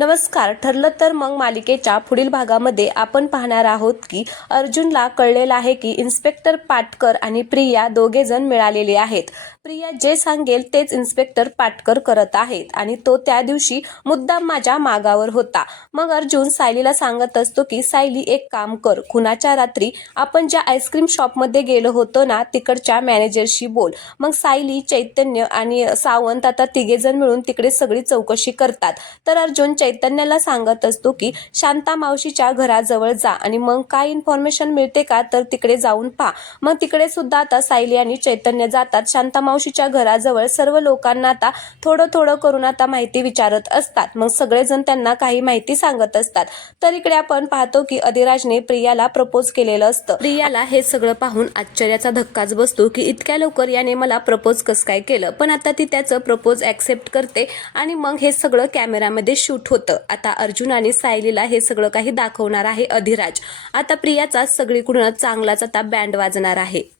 नमस्कार. ठरलं तर मग मालिकेच्या पुढील भागामध्ये आपण पाहणार आहोत की अर्जुनला कळलेलं आहे की इन्स्पेक्टर पाटकर आणि प्रिया दोघेजण मिळालेले आहेत. प्रिया जे सांगेल तेच इन्स्पेक्टर पाटकर करत आहेत आणि तो त्या दिवशी मुद्दाम माझ्या मागावर होता. मग अर्जुन सायलीला सांगत असतो की सायली एक काम कर, खुनाच्या रात्री आपण ज्या आईस्क्रीम शॉपमध्ये गेलो होतो ना तिकडच्या मॅनेजरशी बोल. मग सायली, चैतन्य आणि सावंत आता तिघेजण मिळून तिकडे सगळी चौकशी करतात. तर अर्जुन चैतन्याला सांगत असतो की शांता मावशीच्या घराजवळ जा आणि मग काय इन्फॉर्मेशन मिळते का तर तिकडे जाऊन पहा. मग तिकडे सुद्धा आता सायली आणि चैतन्य जातात. शांता मावशीच्या घराजवळ सर्व लोकांना आता थोडं थोडं करून आता माहिती विचारत असतात. मग सगळेजण त्यांना काही माहिती सांगत असतात. तर इकडे आपण पाहतो की अधिराजने प्रियाला प्रपोज केलेलं असतं. प्रियाला हे सगळं पाहून आश्चर्याचा धक्काच बसतो की इतक्या लवकर याने मला प्रपोज कसं काय केलं. पण आता ती त्याचं प्रपोज ऍक्सेप्ट करते आणि मग हे सगळं कॅमेरामध्ये शूट होतं. आता अर्जुन आणि सायलीला हे सगळं काही दाखवणार आहे अधिराज. आता प्रियाचा सगळीकडून चांगलाच आता बँड वाजणार आहे.